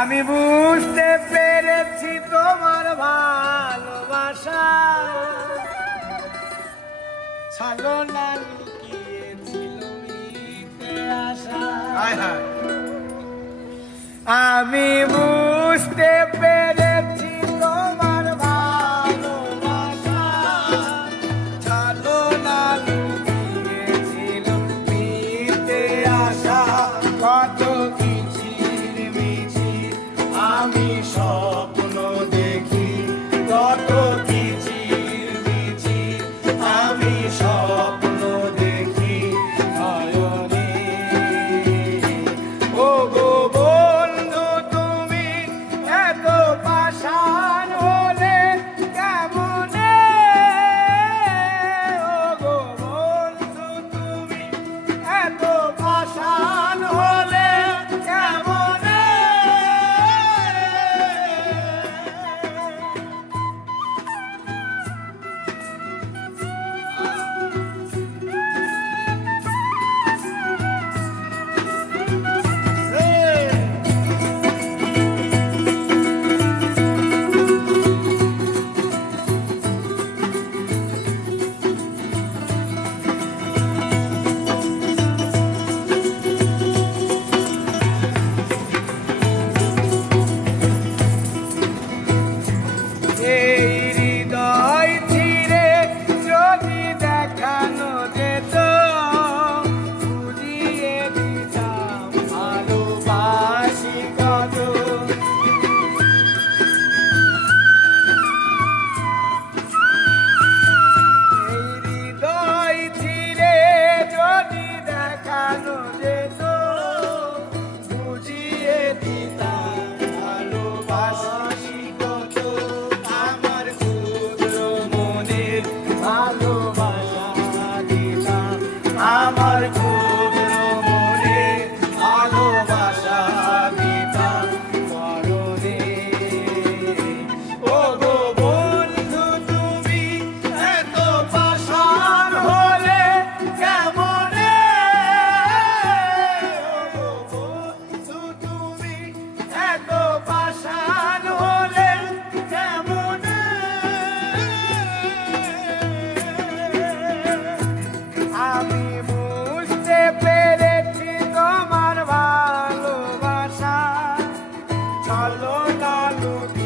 আমি বুঝতে পেরেছি তোমার ভালোবাসা ছলনা লুকিয়েছিল মিথ্যে আশা। আমি বুঝতে পেরেছি তোমার ভালোবাসা ছলনা লুকিয়েছিল মিথ্যে আশা। কত আমি স্বপ্ন দেখি কত কিচির মিচির আমি স্বপ্ন দেখি নয়নে। ও গো বন্ধু তুমি এত পাষাণ হলে কেমনে? ও গো বন্ধু তুমি এত পাষাণ হলে কেমনে? আমার ক্ষুদ্র মনে ভালোবাসা দিতাম মরণে। ও গো বন্ধু তুমি এত পাষাণ হলে কেমনে? ও গো বন্ধু তুমি এত পাষাণ হলে কেমনে? আমি বুঝতে পেরেছি তোমার ভালোবাসা ছলনা লুকিয়েছিল